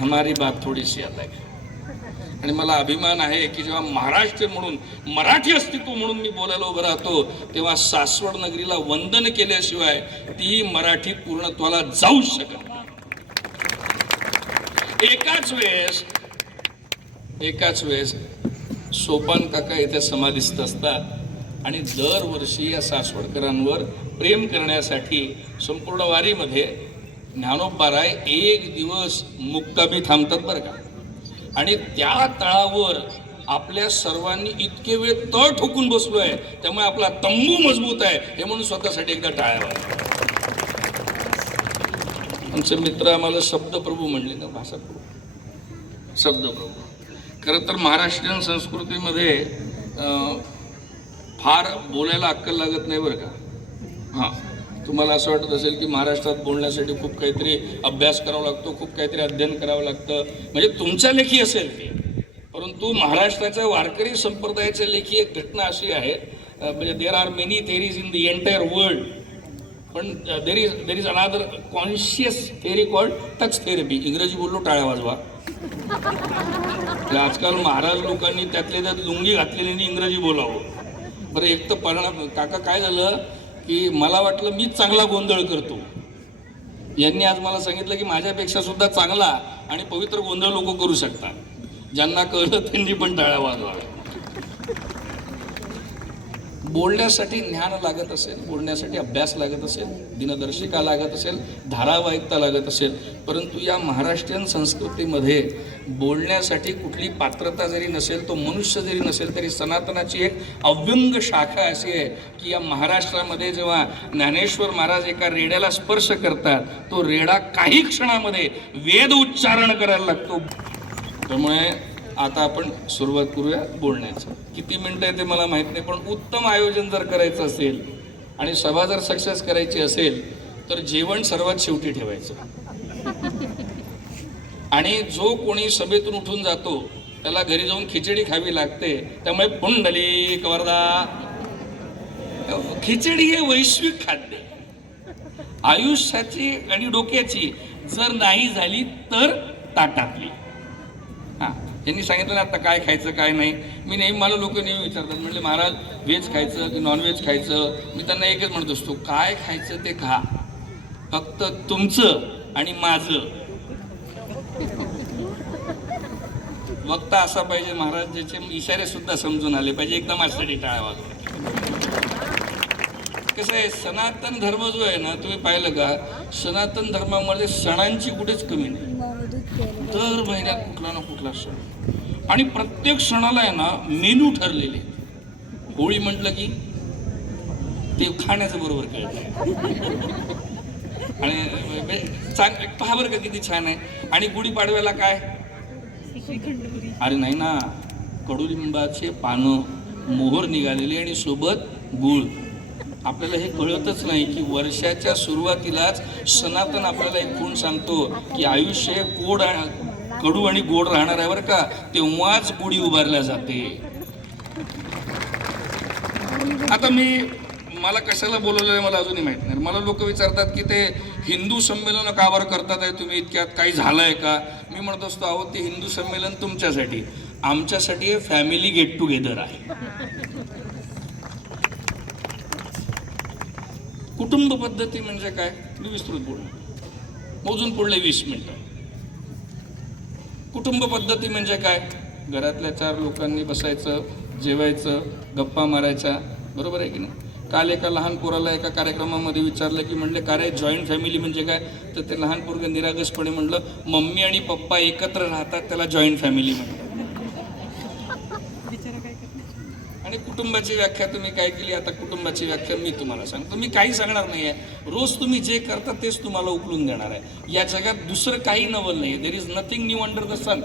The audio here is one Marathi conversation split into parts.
हमारी बात थोडीशी अलग है. आणि मला अभिमान आहे की जेव्हा महाराष्ट्र म्हणून मराठी अस्तित्व म्हणून मी बोलायला उभं राहतो तेव्हा सासवड नगरीला वंदन केल्याशिवाय ती मराठी पूर्णत्वाला जाऊ शकत नाही. एकाच वेळेस सोपान काका इथे समाधिस्थ असतात आणि दरवर्षी या सासवडकरांवर प्रेम करण्यासाठी संपूर्ण वारीमध्ये ज्ञानोबाराय एक दिवस मुक्कामी थांबतात बरं का. आणि त्या तळावर आपल्या सर्वांनी इतके वेळ तळ ठोकून बसलो आहे त्यामुळे आपला तंबू मजबूत आहे हे म्हणून स्वतःसाठी एकदा टाळ्या वाजवा. आमचे मित्र आम्हाला शब्दप्रभू म्हणले ना, भाषाप्रभू शब्दप्रभू. खरं तर महाराष्ट्रीयन संस्कृतीमध्ये फार बोलायला अक्कल लागत नाही बरं का. हां, तुम्हाला असं वाटत असेल की महाराष्ट्रात बोलण्यासाठी खूप काहीतरी अभ्यास करावा लागतो, खूप काहीतरी अध्ययन करावं लागतं, म्हणजे तुमच्या लेखी असेल ते. परंतु महाराष्ट्राच्या वारकरी संप्रदायाच्या लेखी एक घटना अशी आहे, म्हणजे there are many theories in the entire world, पण there is another conscious theory called touch therapy. इंग्रजी बोललो टाळ्या वाजवा. आजकाल महाराज लोकांनी त्यातल्या त्यात लुंगी घातलेली इंग्रजी बोलावं. बरं, एक तर परिणाम काका काय झालं की मला वाटलं मीच चांगला गोंधळ करतो. यांनी आज मला सांगितलं की माझ्यापेक्षा सुद्धा चांगला आणि पवित्र गोंधळ लोक करू शकतात. ज्यांना कळलं त्यांनी पण टाळ्या वाजवाव्या. बोलण्यासाठी ज्ञान लागत असेल, बोलण्यासाठी अभ्यास लागत असेल, दिनदर्शिका लागत असेल, धारावाहिकता लागत असेल, परंतु या महाराष्ट्रीयन संस्कृतीमध्ये बोलण्यासाठी कुठली पात्रता जरी नसेल, तो मनुष्य जरी नसेल, तरी सनातनाची एक अव्यंग शाखा अशी आहे की या महाराष्ट्रामध्ये जेव्हा ज्ञानेश्वर महाराज एका रेड्याला स्पर्श करतात, तो रेडा काही क्षणामध्ये वेद उच्चारण करायला लागतो. त्यामुळे आता आपण सुरुवात करूया बोलण्याचं. किती मिनटं आहे ते मला माहीत नाही, पण उत्तम आयोजन जर करायचं असेल आणि सभा जर सक्सेस करायची असेल तर जेवण सर्वात शेवटी ठेवायचं. आणि जो कोणी सभेतून उठून जातो त्याला घरी जाऊन खिचडी खावी लागते. त्यामुळे पुंडलिक वरदा, खिचडी हे वैश्विक खाद्य आयुष्याची आणि डोक्याची जर नाही झाली तर ताटातली. हां, यांनी सांगितलं ना आता काय खायचं काय नाही. मी नेहमी, मला लोक नेहमी विचारतात, म्हणले महाराज व्हेज खायचं की नॉनव्हेज खायचं. मी त्यांना एकच म्हणत असतो, काय खायचं ते खा, फक्त तुमचं आणि माझं. वक्ता असा पाहिजे महाराज ज्याचे इशारे सुद्धा समजून आले पाहिजे. एकदम माझ्यासाठी टाळ्या वाजवा. कसं आहे, सनातन धर्म जो आहे ना, तुम्ही पाहिलं का, सनातन धर्मामध्ये सणांची कुठेच कमी नाही. दर महिन्यात कुठला ना कुठला सण, आणि प्रत्येक सणाला आहे ना मेनू ठरलेले. होळी म्हटलं की ते खाण्याचं बरोबर कळतं. आणि पहा बरं का किती छान आहे. आणि गुढीपाडव्याला काय, अरे नाही ना, कडुलिंबाचे पानं, मोहर निघालेले आणि सोबत गुळ. आपल्याला हे कळतच नाही की वर्षाच्या सुरुवातीलाच सनातन आपल्याला एक खूण सांगतो की आयुष्य हे कडू आणि गोड राहणार आहे बरं का, तेव्हाच गुढी उभारल्या जाते. आता मला कशाला बोलवलं आहे मला अजूनही माहित नाही. मला लोक विचारतात की ते हिंदू संमेलन का बरं करतात आहे तुम्ही, इतक्यात काही झालंय का. मी म्हणत असतो, अहो ते हिंदू संमेलन तुमच्यासाठी, आमच्यासाठी हे फॅमिली गेट टुगेदर आहे. कुटुंब पद्धती म्हणजे काय, मी विस्तृत बोललो, मोजून पुढले 20 मिनिटं. कुटुंब पद्धती म्हणजे काय, घरातल्या 4 लोकांनी बसायचं, जेवायचं, गप्पा मारायच्या, बरोबर आहे की नाही. काल एका लहान पोराला एका कार्यक्रमामध्ये विचारलं की म्हणले का रे जॉईंट फॅमिली म्हणजे काय, तर ते लहान पोरगं निरागसपणे म्हणलं मम्मी आणि पप्पा एकत्र राहतात त्याला जॉईंट फॅमिली म्हणतात. आणि कुटुंबाची व्याख्या तुम्ही काय केली, आता कुटुंबाची व्याख्या मी तुम्हाला सांगतो. मी काही सांगणार नाही आहे, रोज तुम्ही जे करता तेच तुम्हाला उकलून देणार आहे. या जगात दुसरं काही नवल नाही, there is nothing new under the sun.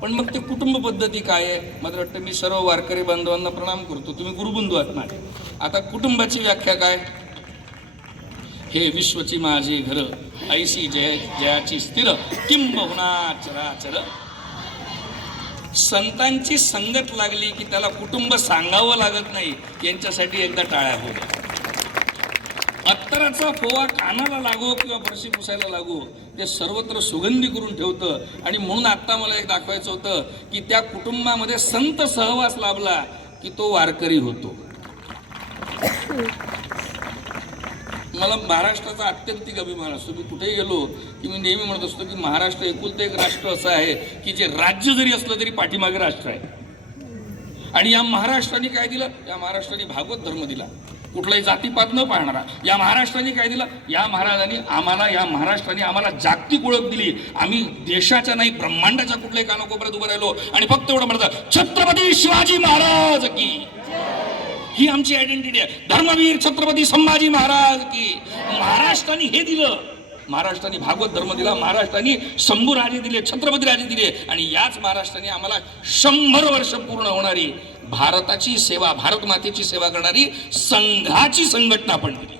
पण मग ते कुटुंब पद्धती काय आहे, मला वाटतं मी सर्व वारकरी बांधवांना प्रणाम करतो, तुम्ही गुरुबंधू आहात माझे. आता कुटुंबाची व्याख्या काय, हे विश्वची माझी घर, ऐशी जयाची स्थिर, किंबहुना चराचर. संतांची संगत लागली की त्याला कुटुंब सांगावं लागत नाही. यांच्यासाठी एकदा टाळ्या होत्या. अत्तराचा फोवा कानाला लागो किंवा फरशी पुसायला लागो, ते सर्वत्र सुगंधी करून ठेवतं. आणि म्हणून आत्ता मला एक दाखवायचं होतं की त्या कुटुंबामध्ये संत सहवास लाभला की तो वारकरी होतो. मला महाराष्ट्राचा अत्यंतिक अभिमान असतो. मी कुठेही गेलो की मी नेहमी म्हणत असतो की महाराष्ट्र एकुलतं एक राष्ट्र असं आहे की जे राज्य जरी असलं तरी पाठीमागे राष्ट्र आहे. आणि या महाराष्ट्राने काय दिलं? या महाराष्ट्राने भागवत धर्म दिला, कुठलाही जातीपात न पाहणारा. या महाराष्ट्राने काय दिलं? या महाराजांनी आम्हाला, या महाराष्ट्राने आम्हाला जागतिक ओळख दिली. आम्ही देशाच्या नाही ब्रह्मांडाच्या कुठल्याही कानाकोपऱ्यात उभं राहिलो आणि फक्त एवढं म्हणतात छत्रपती शिवाजी महाराज की. ही आमची आयडेंटिटी आहे. धर्मवीर छत्रपती संभाजी महाराज की. महाराष्ट्राने हे दिलं, महाराष्ट्राने भागवत धर्म दिला, महाराष्ट्राने शंभू राजे दिले, छत्रपती राजे दिले. आणि याच महाराष्ट्राने आम्हाला 100 वर्ष पूर्ण होणारी भारताची सेवा, भारत मातेची सेवा करणारी संघाची संघटना पण दिली.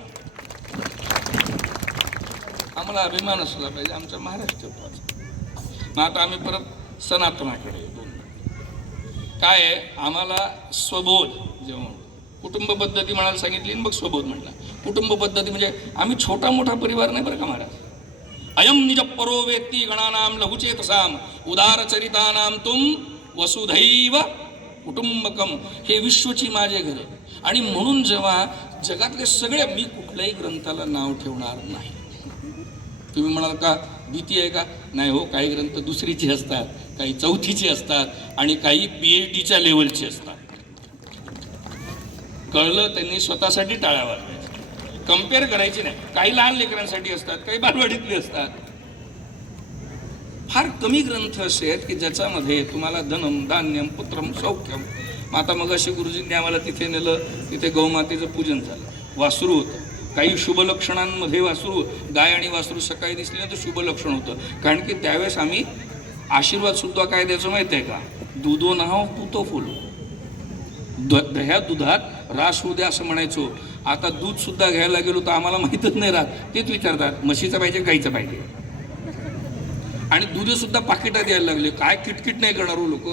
आम्हाला अभिमान असला पाहिजे आमच्या महाराष्ट्राचा. मग आता आम्ही परत सनातनाकडे येतो. काय आहे आम्हाला स्वबोध, जेव्हा कुटुंब पद्धती म्हणायला सांगितली मग स्वबोध म्हटला. कुटुंब पद्धती म्हणजे आम्ही छोटा मोठा परिवार नाही बरं का महाराज. अयम निज परो वेत्ती गणानाम लघुचेतसाम उदारचरितानाम तुम वसुधैव कुटुंबकम. हे विश्वची माझे घर. आणि म्हणून जेव्हा जगातले सगळे, मी कुठल्याही ग्रंथाला नाव ठेवणार नाही. तुम्ही म्हणाल का भीती आहे का? नाही हो, काही ग्रंथ दुसरीची असतात, काही चौथीची असतात आणि काही PhDच्या लेवलची असतात. कळलं त्यांनी स्वतःसाठी टाळ्या वाजवायच्या, कम्पेअर करायची नाही. काही लहान लेकरांसाठी असतात, काही बालवाडीतली असतात. फार कमी ग्रंथ असे आहेत की ज्याच्यामध्ये तुम्हाला धनम धान्यम पुत्रम सौख्यम. माता मग अशी गुरुजींनी आम्हाला तिथे नेलं, तिथे गौमातेचं पूजन झालं, वासरू होतं. काही शुभलक्षणांमध्ये वासरू, गाय आणि वासरू सकाळी दिसले ना तर शुभलक्षण होतं. कारण की त्यावेळेस आम्ही आशीर्वाद सुद्धा काय द्यायचो माहिती आहे का? दुधो नाव पुतो फुलो, दह्या दुधात रास होऊ द्या असं म्हणायचो. आता दूध सुद्धा घ्यायला गेलो तर आम्हाला माहीतच नाही राहत. तेच विचारतात म्हशीचं पाहिजे गाईचं पाहिजे. आणि दूध सुद्धा पाकिटात यायला लागले. काय किटकिट नाही करणार हो लोक.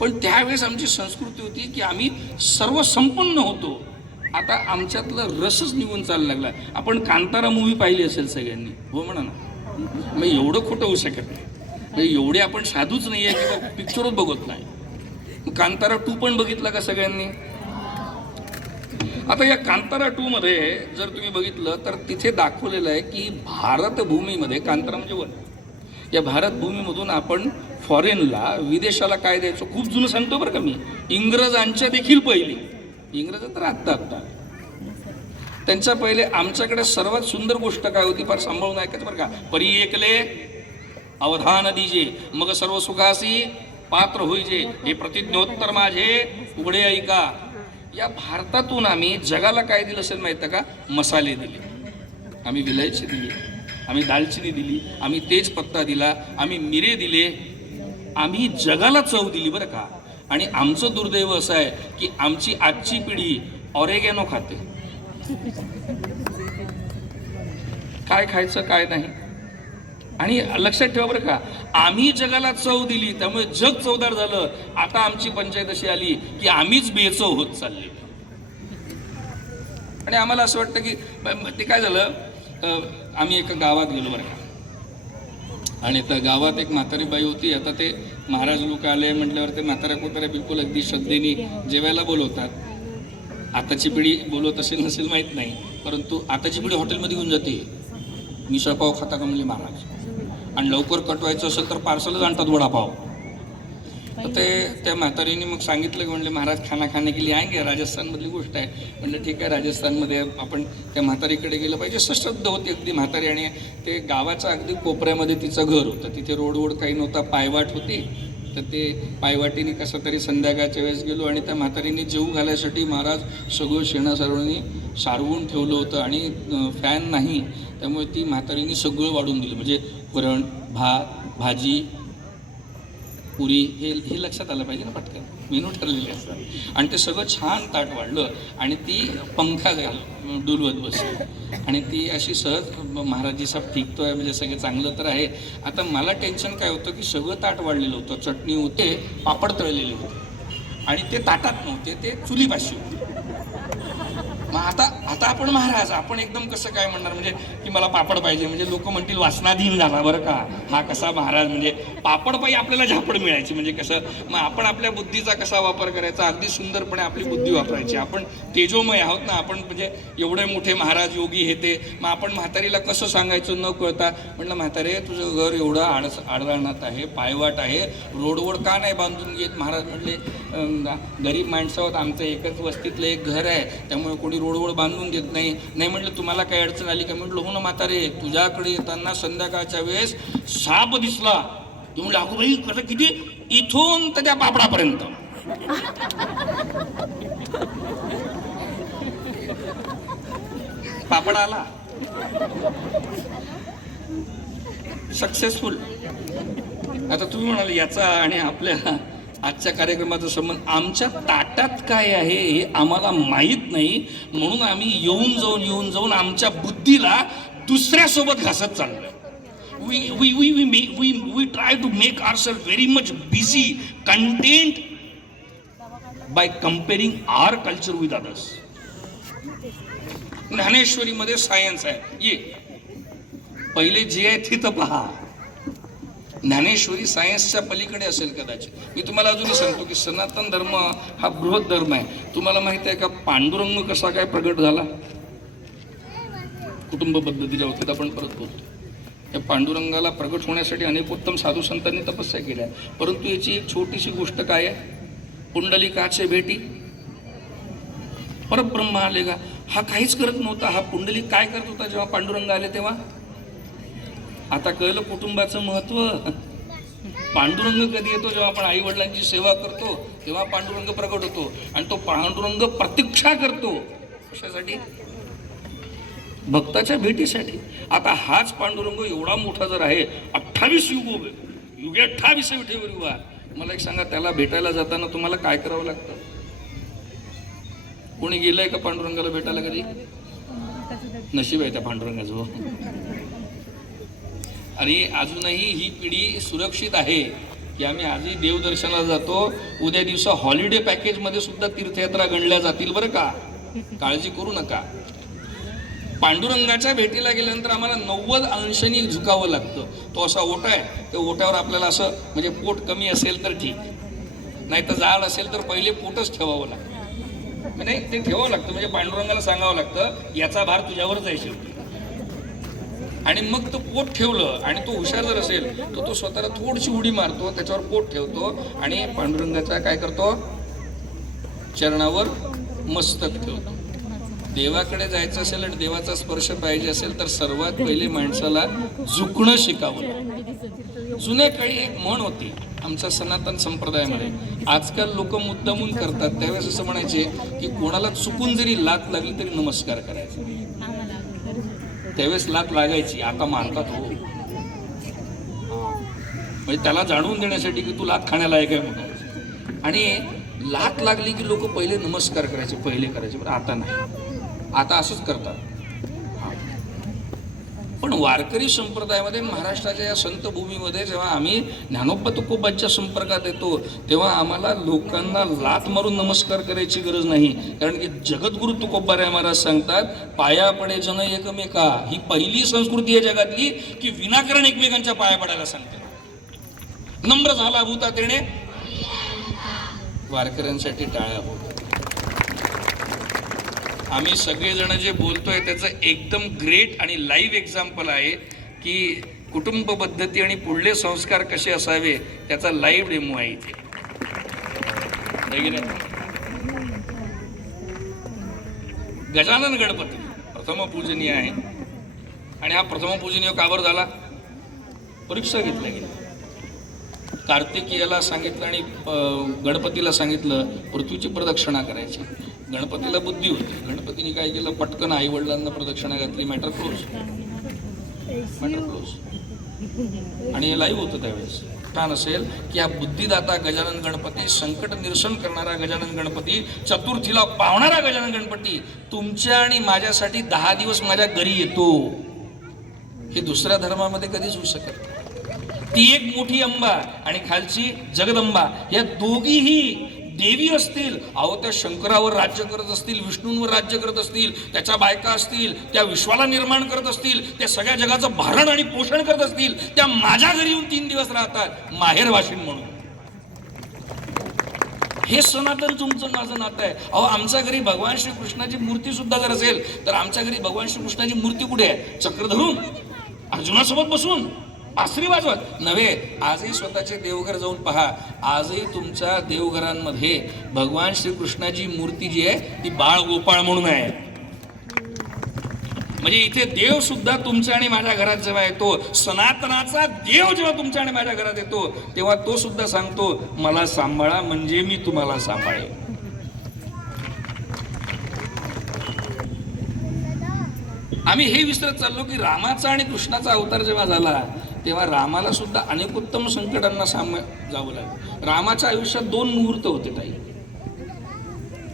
पण त्यावेळेस आमची संस्कृती होती की आम्ही सर्व संपन्न होतो. आता आमच्यातलं रसच निघून चालला लागला. आपण कांतारा मूवी पाहिली असेल सगळ्यांनी, हो म्हणा ना. मग एवढं खोटं होऊ शकत नाही. एवढे आपण साधूच नाही आहे किंवा पिक्चरच बघत नाही. कांतारा 2 पण बघितला का सगळ्यांनी? आता या कांतारा 2 मध्ये जर तुम्ही बघितलं तर तिथे दाखवलेलं आहे की भारतभूमीमध्ये, कांतारा म्हणजे वर, या भारतभूमीमधून आपण फॉरेनला, विदेशाला काय द्यायचो. खूप जुनं सांगतो बरं का मी, इंग्रजांच्या देखील पहिले, इंग्रज तर आत्ता त्यांच्या पहिले आमच्याकडे सर्वात सुंदर गोष्ट काय होती, फार सांभाळून ऐकायचं बरं का. परी एकले अवधान दीजे मग सर्व सुखासी पात्र होईजे, हे प्रतिज्ञोत्तर माझे उघडे ऐका. या भारतातून आम्ही जगाला काय दिलं असेल माहिती आहे का? मसाले दिले, आम्ही विलायची दिली, आम्ही दालचिनी दिली, आम्ही तेजपत्ता दिला, आम्ही मिरे दिले, आम्ही जगाला चव दिली बरं का. आणि आमचं दुर्दैव असं आहे की आमची आजची पिढी ऑरेगॅनो खाते. काय खायचं काय नाही. आणि लक्षात ठेवा बरं का, आम्ही जगाला चव दिली त्यामुळे जग चवदार झालं. आता आमची पंचायत अशी आली की आम्हीच बेचव होत चालले. आणि आम्हाला असं वाटतं की ते काय झालं, आम्ही एका गावात गेलो बरं का. आणि त्या गावात एक म्हातारी बाई होती. आता ते महाराज लोक आले म्हटल्यावर ते म्हाताऱ्या कोताऱ्या बिलकुल अगदी श्रद्धेने जेवायला बोलवतात. आताची पिढी बोलवत असेल नसेल माहीत नाही, परंतु आताची पिढी हॉटेलमध्ये घेऊन जाते. मिसळपाव खाता का म्हणले महाराज, आणि लवकर कटवायचं असेल तर पार्सलच आणतात वडापाव. तर ते त्या म्हातारीने मग सांगितलं की म्हणले महाराज खाना खाने के लिए आएंगे, राजस्थानमधली गोष्ट आहे. म्हणलं ठीक आहे, राजस्थानमध्ये आपण त्या म्हातारीकडे गेलं पाहिजे. सश्रद्ध होती अगदी म्हातारी. आणि ते गावाच्या अगदी कोपऱ्यामध्ये तिचं घर होतं. तिथे रोड काही नव्हता, पायवाट होती. तर ते पायवाटीने कसं तरी संध्याकाळच्या वेळेस गेलो आणि त्या म्हातारीने जेवू घालायसाठी महाराज सगळं शेणासारवणी सारवून ठेवलं होतं. आणि फॅन नाही, त्यामुळे ती म्हातारीने सगळं वाढून दिलं. म्हणजे वरण, भात, भाजी, पुरी, हे लक्षात आलं पाहिजे ना पटकन. मेनू ठरलेले असतात. आणि ते सगळं छान ताट वाढलं आणि ती पंखा डुलवत बसली. आणि ती अशी सहज, महाराजी साहेब ठीक तो आहे, म्हणजे सगळं चांगलं तर आहे. आता मला टेन्शन काय होतं की सगळं ताट वाढलेलं होतं, चटणी होते, पापड तळलेले होते आणि ते ताटात नव्हते, ते चुलीपाशी होते. मग आता आपण महाराज, आपण एकदम कसं काय म्हणणार, म्हणजे की मला पापड पाहिजे, म्हणजे लोक म्हणतील वासनाधीन झाला बरं का हा कसा महाराज, म्हणजे पापड पायी आपल्याला झापड मिळायची, म्हणजे कसं. मग आपण आपल्या बुद्धीचा कसा वापर करायचा, अगदी सुंदरपणे आपली बुद्धी वापरायची. आपण तेजोमय आहोत ना, आपण म्हणजे एवढे मोठे महाराज योगी हे ते. मग आपण म्हातारीला कसं सांगायचं न कळता, म्हटलं म्हातारे तुझं घर एवढं आडरानात आहे, पायवाट आहे, रोडवर का नाही बांधून घेत. महाराज म्हटले गरीब माणसं आहोत, आमचं एकच वस्तीतलं एक घर आहे, त्यामुळे कोणी रोडवर बांधून देत नाही. नाही म्हटलं तुम्हाला काय अडचण आली का. म्हटलं हो ना म्हातारे, तुझ्याकडे येताना संध्याकाळच्या वेळेस साप दिसला. तू म्हणलं अगो बाई कसं, किती, इथून तर त्या पापडापर्यंत. पापड आला सक्सेसफुल. आता तुम्ही म्हणाल याचा आणि आपल्या आजच्या कार्यक्रमाचा संबंध, आमच्या ताटात काय आहे हे आम्हाला माहीत नाही, म्हणून आम्ही येऊन जाऊन आमच्या बुद्धीला दुसऱ्यासोबत घासत चाललोय. we try to make ourselves very much busy content by comparing our culture with others. ज्ञानेश्वरीमध्ये सायन्स आहे, ये पहिले जे आहे तिथं पहा. ज्ञानेश्वरी सायन्सच्या पलीकडे असेल कदाचित. मी तुम्हाला अजूनही सांगतो की सनातन धर्म हा बृहत धर्म आहे. तुम्हाला माहिती आहे का पांडुरंग कसा काय प्रगट झाला. कुटुंब पद्धतीच्या बाबतीत आपण परत बोलतो. या पांडुरंगाला प्रगट होण्यासाठी अनेकोत्तम साधू संतांनी तपस्या केल्या, परंतु याची एक छोटीशी गोष्ट काय आहे, पुंडलिकाचे भेटी परब्रह्म आले का. हा काहीच करत नव्हता. हा पुंडलिक काय करत होता जेव्हा पांडुरंग आले तेव्हा. आता कळलं कुटुंबाचं महत्व. पांडुरंग कधी येतो, जेव्हा आपण आई वडिलांची सेवा करतो तेव्हा पांडुरंग प्रकट होतो. आणि तो पांडुरंग प्रतीक्षा करतो कशासाठी, भक्ताच्या भेटीसाठी. आता हाच पांडुरंग एवढा मोठा जर आहे, 28 युगे 28 विठेवर युगा. मला एक सांगा, त्याला भेटायला जाताना तुम्हाला काय करावं लागतं. कोणी गेलंय का पांडुरंगाला भेटायला कधी. नशीब आहे त्या पांडुरंगाचं. आणि अजूनही ही पिढी सुरक्षित आहे की आम्ही आजही देवदर्शनाला जातो. उद्या दिवसा हॉलिडे पॅकेजमध्ये सुद्धा तीर्थयात्रा गणल्या जातील बरं का, काळजी करू नका. पांडुरंगाच्या भेटीला गेल्यानंतर आम्हाला 90 अंशांनी झुकावं लागतं. तो असा ओटा आहे, त्या ओट्यावर आपल्याला असं म्हणजे पोट कमी असेल तर ठीक, नाही तर जाड असेल तर पहिले पोटच ठेवावं लागतं. नाही ते ठेवावं लागतं, म्हणजे पांडुरंगाला सांगावं लागतं याचा भार तुझ्यावरच आहे शेवटी. आणि मग तो पोट ठेवलं आणि तो हुशार जर असेल तर तो स्वतःला थोडीशी उडी मारतो, त्याच्यावर पोट ठेवतो आणि पांडुरंगाचा काय करतो, चरणावर मस्तक ठेवतो. देवाकडे जायचं असेल आणि देवाचा स्पर्श पाहिजे असेल तर सर्वात पहिले माणसाला झुकणं शिकावं. जुन्या काळी एक म्हण होती आमच्या सनातन संप्रदायामध्ये, आजकाल लोक मुद्दामून करतात. त्यावेळेस असं म्हणायचे की कोणाला चुकून जरी लाथ लागली तरी नमस्कार करायचा. त्यावेळेस लाथ लागायची, आता मानतात हो. म्हणजे त्याला जाणून देण्यासाठी की तू लाथ खाण्याला आहे काय म्हणून. आणि लाथ लागली की लोक पहिले नमस्कार करायचे, पहिले करायचे. बरं आता नाही, आता असंच करतात. पण वारकरी संप्रदायामध्ये महाराष्ट्राच्या या संत भूमीमध्ये जेव्हा आम्ही ज्ञानोबा तुकोबांच्या संपर्कात येतो तेव्हा आम्हाला लोकांना लाथ मारून नमस्कार करायची गरज नाही. कारण की जगद्गुरु तुकोबाराय महाराज सांगतात, पाया पडे जन एकमेका. ही पहिली संस्कृती आहे जगातली की विनाकारण एकमेकांच्या पाया पडायला सांगते. नम्र झाला भूता तेणे वारकऱ्यांसाठी टाळ्या होत. आम्ही सगळेजण जे बोलतोय त्याचं एकदम ग्रेट आणि लाईव्ह एक्झाम्पल आहे की कुटुंब पद्धती आणि पुढले संस्कार कसे असावे त्याचा लाईव्ह डेमो आहे इथे. गजानन गणपती प्रथम पूजनीय आहे. आणि हा प्रथम पूजनीय का बरं झाला, परीक्षा घेतल्या गेली. कार्तिकेयाला सांगितलं आणि गणपतीला सांगितलं पृथ्वीची प्रदक्षिणा करायची. गणपतीला बुद्धी होती, गणपतीने काय केलं, पटकन आई वडिलांना प्रदक्षिणा घातली, मॅटर क्लोज. आणि हे लाईव्ह होतं त्यावेळेस. छान असेल की हा बुद्धिदाता गजानन गणपती, संकट निरसन करणारा गजानन गणपती, चतुर्थीला पावणारा गजानन गणपती तुमच्या आणि माझ्यासाठी 10 दिवस माझ्या घरी येतो. हे दुसऱ्या धर्मामध्ये कधीच होऊ शकत नाही. ती एक मोठी अंबा आणि खालची जगदंबा, या दोघीही देवी असतील, अहो त्या शंकरावर राज्य करत असतील, विष्णूंवर राज्य करत असतील, त्याच्या बायका असतील, त्या विश्वाला निर्माण करत असतील, त्या सगळ्या जगाचं भरण आणि पोषण करत असतील, त्या माझ्या घरी येऊन 3 दिवस राहतात माहेर वाशिन म्हणून. हे सनातन तुमचं माझं नातं आहे. अहो आमच्या घरी भगवान श्रीकृष्णाची मूर्ती सुद्धा जर असेल तर आमच्या घरी भगवान श्रीकृष्णाची मूर्ती कुठे आहे? चक्र धरून अर्जुनासोबत बसून आसरी वाजवत नव्हे. आजही स्वतःचे देवघर जाऊन पहा, आजही तुमच्या देवघरांमध्ये भगवान श्रीकृष्णाची मूर्ती जी आहे ती बाळ गोपाळ म्हणून आहे. म्हणजे इथे देव सुद्धा तुमच्या आणि माझ्या घरात जेव्हा येतो, सनातनाचा देव जेव्हा तुमच्या आणि माझ्या घरात येतो, तेव्हा तो सुद्धा सांगतो मला सांभाळा म्हणजे मी तुम्हाला सांभाळेन. आम्ही हे विसरत चाललो की रामाचा आणि कृष्णाचा अवतार जेव्हा झाला तेव्हा रामाला सुद्धा अनेकोत्तम संकटांना सामोरं जावं लागलं. रामाच्या आयुष्यात 2 मुहूर्त होते ताई,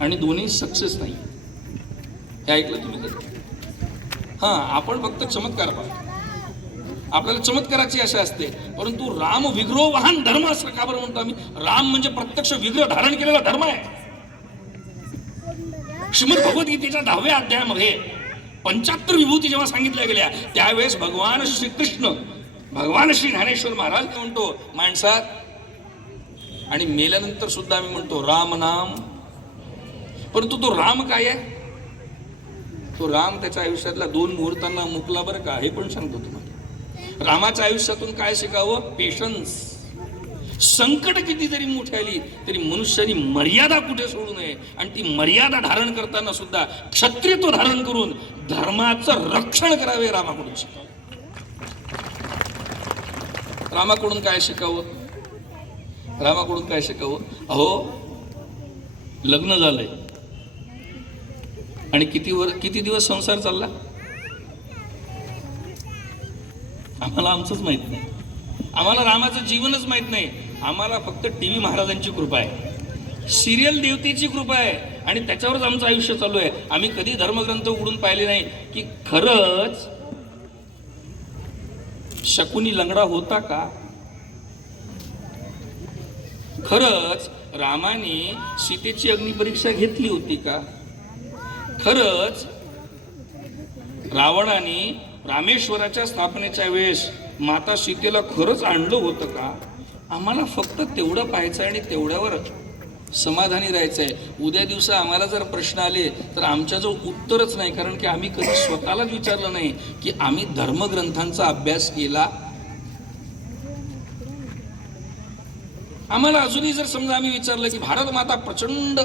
आणि दोन्ही सक्सेस नाही. हे ऐकलं तुम्ही कधी? आपण फक्त चमत्कार पाहतो, आपल्याला चमत्काराची आशा असते, परंतु राम विग्रह वाहन धर्म असं का बरं म्हणतो आम्ही? राम म्हणजे प्रत्यक्ष विग्रह धारण केलेला धर्म आहे. श्रीमद भगवद्गीतेच्या 10व्या अध्यायामध्ये 75 विभूती जेव्हा सांगितल्या गेल्या त्यावेळेस भगवान श्रीकृष्ण, भगवान श्री ज्ञानेश्वर महाराज म्हणतो माणसात, आणि मेल्यानंतर सुद्धा आम्ही म्हणतो राम नाम, परंतु तो राम काय आहे? तो राम त्याच्या आयुष्यातल्या 2 मुहूर्तांना मुकला बरं का, हे पण सांगतो तुम्हाला. रामाच्या आयुष्यातून काय शिकावं? पेशन्स. संकट किती जरी मोठी आली तरी मनुष्यानी मर्यादा कुठे सोडू नये, आणि ती मर्यादा धारण करताना सुद्धा क्षत्रित्व धारण करून धर्माचं रक्षण करावे. रामाकडून शिकावं. रामाकडून काय शिकावं? रामाकडून काय शिकावं? अहो लग्न झालंय आणि किती दिवस संसार चालला आम्हाला आमचंच माहित नाही. आम्हाला रामाचं जीवनच माहित नाही. आम्हाला फक्त टीव्ही महाराजांची कृपा आहे, सिरियल देवतेची कृपा आहे, आणि त्याच्यावरच आमचं आयुष्य चालू आहे. आम्ही कधी धर्मग्रंथ उघडून पाहिले नाही की खरंच शकुनी लंगडा होता का? खरंच रामाने सीतेची अग्निपरीक्षा घेतली होती का? खरंच रावणाने रामेश्वराच्या स्थापनेच्या वेळेस माता सीतेला खरंच आणलं होतं का? आम्हाला फक्त तेवढं पाहायचं आणि तेवढ्यावर समाधानी राहायचं आहे. उद्या दिवसा आम्हाला जर प्रश्न आले तर आमच्याजवळ उत्तरच नाही, कारण की आम्ही कधी स्वतःलाच विचारलं नाही की आम्ही धर्मग्रंथांचा अभ्यास केला. आम्हाला अजूनही जर समजा आम्ही विचारलं की भारत माता प्रचंड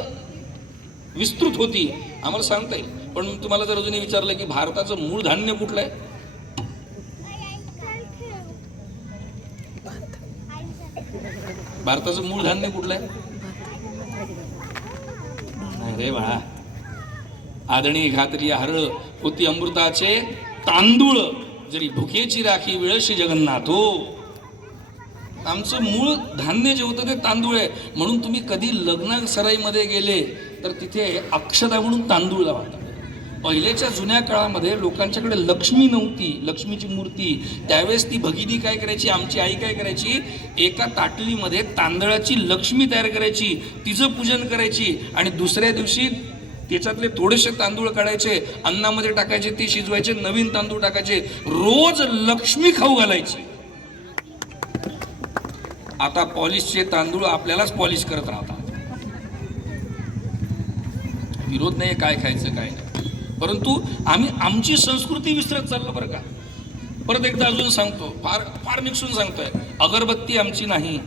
विस्तृत होती, आम्हाला सांगता येईल. पण तुम्हाला जर अजूनही विचारलं की भारताचं मूळ धान्य कुठलं आहे, भारताचं मूळ धान्य कुठलं आहे? अरे बाळा, आदणी घातली हरळ होती अमृताचे तांदूळ, जरी भुकेची राखी विळशी जगन्नाथ हो. आमचं मूळ धान्य जे होतं ते तांदूळ आहे. म्हणून तुम्ही कधी लग्न सराईमध्ये गेले तर तिथे अक्षता म्हणून तांदूळ लावतात. पहिल्याच्या जुन्या काळामध्ये लोकांच्याकडे लक्ष्मी नव्हती, लक्ष्मीची मूर्ती. त्यावेळेस ती भगिनी काय करायची, आमची आई काय करायची, एका ताटलीमध्ये तांदळाची लक्ष्मी तयार करायची, तिचं पूजन करायची, आणि दुसऱ्या दिवशी त्याच्यातले थोडेसे तांदूळ काढायचे, अन्नामध्ये टाकायचे, ते शिजवायचे, नवीन तांदूळ टाकायचे, रोज लक्ष्मी खाऊ घालायची. आता पॉलिशचे तांदूळ आपल्यालाच पॉलिश करत राहतात. विरोध नाही काय खायचं काय नाही, परंतु आम्ही आमची संस्कृती विसरत चाललो बरं का. परत एकदा अजून सांगतो, फार फार निक्षून सांगतोय, अगरबत्ती आमची नाही.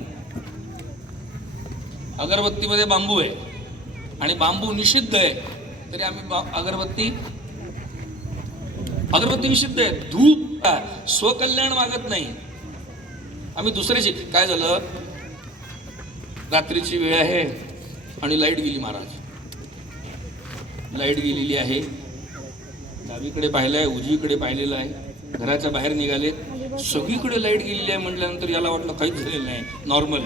अगरबत्तीमध्ये बांबू आहे आणि बांबू निषिद्ध आहे, तरी आम्ही अगरबत्ती निषिद्ध आहे. धूप स्वकल्याण मागत नाही आम्ही दुसऱ्याची. काय झालं, रात्रीची वेळ आहे आणि लाईट गेली. महाराज लाईट गेलेली आहे, डावीकडे पाहिलं आहे, उजवीकडे पाहिलेलं आहे, घराच्या बाहेर निघाले, सगळीकडे लाईट गेलेली आहे. म्हटल्यानंतर याला वाटलं काहीच झालेलं नाही, नॉर्मल.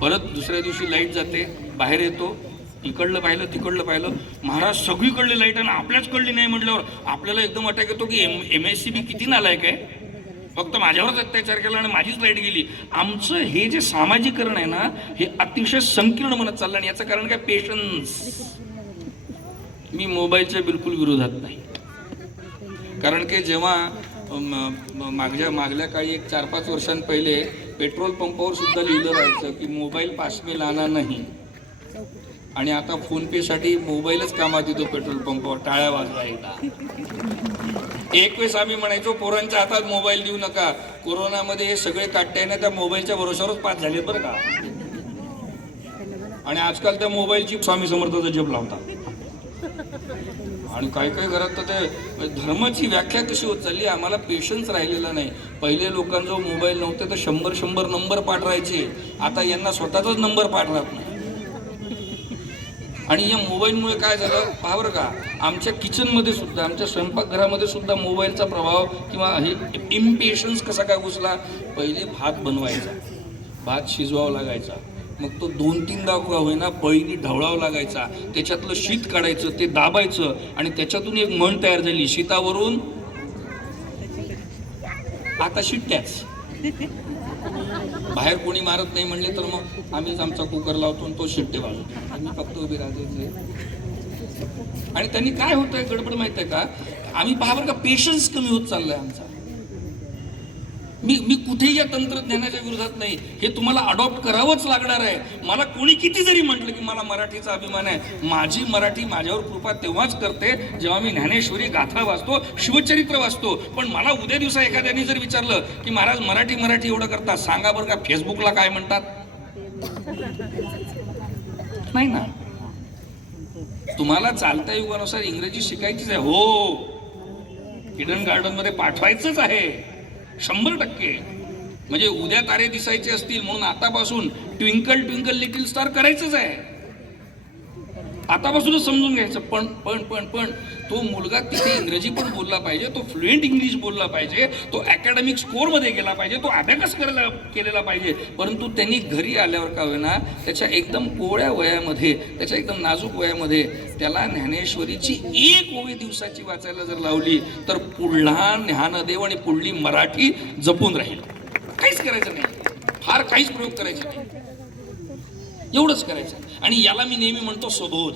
परत दुसऱ्या दिवशी लाईट जाते, बाहेर येतो, इकडलं पाहिलं तिकडलं पाहिलं, महाराज सगळीकडली लाईट आहे ना आपल्याच कडली नाही. म्हटल्यावर आपल्याला एकदम अटॅक येतो की MSCB किती नालायक आहे. फक्त माझ्यावरच अत्याचार केला आणि माझीच लाईट गेली. आमचं हे जे सामाजिकरण आहे ना, हे अतिशय संकीर्ण म्हणत चाललं. आणि याचं कारण काय? पेशन्स. मी मोबाईलच्या बिलकुल विरोधात नाही. कारण की जेव्हा मागल्या काळी एक 4-5 वर्षांपहिले पेट्रोल पंपावर सुद्धा लिहिलं राहायचं की मोबाईल पास में लाना नाही, आणि आता फोन पे साठी मोबाईलच कामात येतो पेट्रोल पंपावर. टाळ्या वाजवायला. एक वेळेस आम्ही म्हणायचो पोरांच्या हातात मोबाईल देऊ नका. कोरोनामध्ये हे सगळे काढते ना त्या मोबाईलच्या भरोशावरच पास झाले बरं का. आणि आजकाल त्या मोबाईलची स्वामी समर्थाचा जप लावतात. आणि काही काही घरात तर ते धर्माची व्याख्या कशी होत चालली. आम्हाला पेशन्स राहिलेला नाही. पहिले लोकांजवळ मोबाईल नव्हते तर 100 नंबर पाठ राहायचे. आता यांना स्वतःचाच नंबर पाठ राहत नाही. आणि या मोबाईलमुळे काय झालं पहा बरं का, आमच्या किचनमध्ये सुद्धा, आमच्या स्वयंपाकघरामध्ये सुद्धा मोबाईलचा प्रभाव किंवा हे इम्पेशन्स कसा काय घुसला. पहिले भात बनवायचा, भात शिजवावा लागायचा, मग तो 2-3दा होईना पळीनी ढवळावं लागायचा, त्याच्यातलं शीत काढायचं, ते दाबायचं, आणि त्याच्यातून एक म्हण तयार झाली, शीतावरून आता शिट्ट्याच. बाहेर कोणी मारत नाही म्हणले तर मग आम्हीच आमचा कुकर लावतो आणि तो शिट्टे वाजवतो. आम्ही फक्त उभी राहायचे. आणि त्यांनी काय होतंय गडबड माहित आहे का, आम्ही पहा बरं का पेशन्स कमी होत चाललाय आमचा. मी कुठेही या तंत्रज्ञानाच्या विरोधात नाही. हे तुम्हाला अडॉप्ट करावंच लागणार आहे. मला कोणी किती जरी म्हटलं की मला मराठीचा अभिमान आहे, माझी मराठी माझ्यावर कृपा तेव्हाच करते जेव्हा मी ज्ञानेश्वरी गाथा वाचतो, शिवचरित्र वाचतो. पण मला उद्या दिवसा एखाद्याने जर विचारलं की महाराज मराठी एवढं करतात, सांगा बरं का फेसबुकला काय म्हणतात. नाही ना. तुम्हाला चालत्या युगानुसार इंग्रजी शिकायचीच आहे. हो, हिडन गार्डन मध्ये पाठवायचंच आहे 100%. म्हणजे उद्या तारे दिसायचे असतील म्हणून आतापासून ट्विंकल ट्विंकल लिटिल स्टार करायचंच आहे. आतापासूनच समजून घ्यायचं. पण तो मुलगा तिथे इंग्रजी पण बोलला पाहिजे, तो फ्लुएंट इंग्लिश बोलला पाहिजे, तो अकॅडमिक स्कोरमध्ये गेला पाहिजे, तो अभ्यास केलेला पाहिजे. परंतु त्यांनी घरी आल्यावर का होईना त्याच्या एकदम कोवळ्या वयामध्ये, त्याच्या एकदम नाजूक वयामध्ये त्याला ज्ञानेश्वरीची एक ओवी दिवसाची वाचायला जर लावली तर पुढला ज्ञानदेव आणि पुढली मराठी जपून राहील. काहीच करायचं नाही, फार काहीच प्रयोग करायचे नाही, एवढंच करायचं. आणि याला मी नेहमी म्हणतो स्वबोध.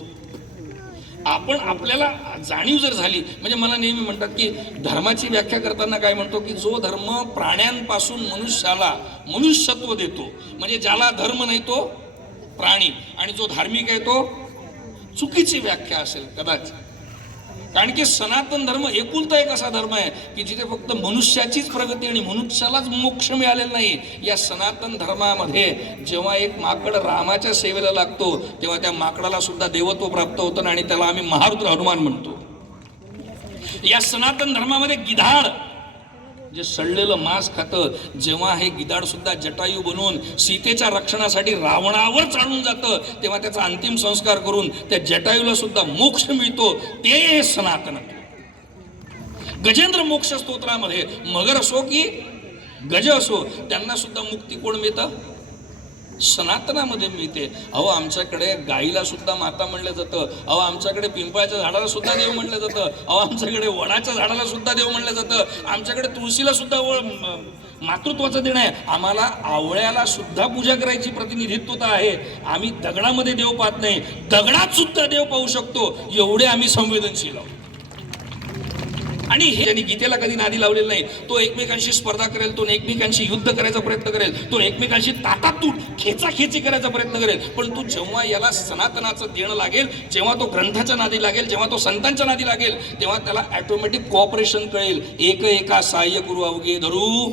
आपण आपल्याला जाणीव जर झाली, म्हणजे मला नेहमी म्हणतात की धर्माची व्याख्या करताना काय म्हणतो की जो धर्म प्राण्यांपासून मनुष्याला मनुष्यत्व देतो, म्हणजे ज्याला धर्म नाही तो प्राणी, आणि जो धार्मिक आहे तो चुकीची व्याख्या असेल कदाचित. कारण की सनातन धर्म एकुलता एक असा धर्म आहे की जिथे फक्त मनुष्याचीच प्रगती आणि मनुष्यालाच मोक्ष मिळालेला नाही. या सनातन धर्मामध्ये जेव्हा एक माकड रामाच्या सेवेला लागतो तेव्हा त्या माकडाला सुद्धा देवत्व प्राप्त होतं, आणि त्याला आम्ही महारुद्र हनुमान म्हणतो. या सनातन धर्मामध्ये गिधाड जे सडलेलं मांस खातं, जेव्हा हे गिधाड सुद्धा जटायू बनवून सीतेच्या रक्षणासाठी रावणावर चालून जातं, तेव्हा त्याचा अंतिम संस्कार करून त्या जटायूला सुद्धा मोक्ष मिळतो. ते सनातन. गजेंद्र मोक्ष स्तोत्रामध्ये मगर असो की गज असो त्यांना सुद्धा मुक्ती कोण मिळतं? सनातनामध्ये मिळते. अहो आमच्याकडे गाईला सुद्धा माता म्हणलं जातं. अहो आमच्याकडे पिंपळाच्या झाडाला सुद्धा देव म्हणलं जातं. अहो आमच्याकडे वडाच्या झाडाला सुद्धा देव म्हणलं जातं. आमच्याकडे तुळशीला सुद्धा मातृत्वाचं देणं आहे. आम्हाला आवळ्याला सुद्धा पूजा करायची प्रतिनिधित्वता आहे. आम्ही दगडामध्ये देव पाहत नाही, दगडात सुद्धा देव पाहू शकतो, एवढे आम्ही संवेदनशील आहोत. आणि हे त्यांनी गीतेला कधी नादी लावलेलं नाही. तो एकमेकांशी स्पर्धा करेल, तो एकमेकांशी युद्ध करायचा प्रयत्न करेल, तो एकमेकांशी ताटातूट खेचाखेची करायचा प्रयत्न करेल. पण तू जेव्हा याला सनातनाचं देणं लागेल, जेव्हा तो ग्रंथाच्या नादी लागेल, जेव्हा तो संतांच्या नादी लागेल, तेव्हा त्याला ऑटोमॅटिक कोऑपरेशन कळेल. एका सहाय्य करू अवघे धरू.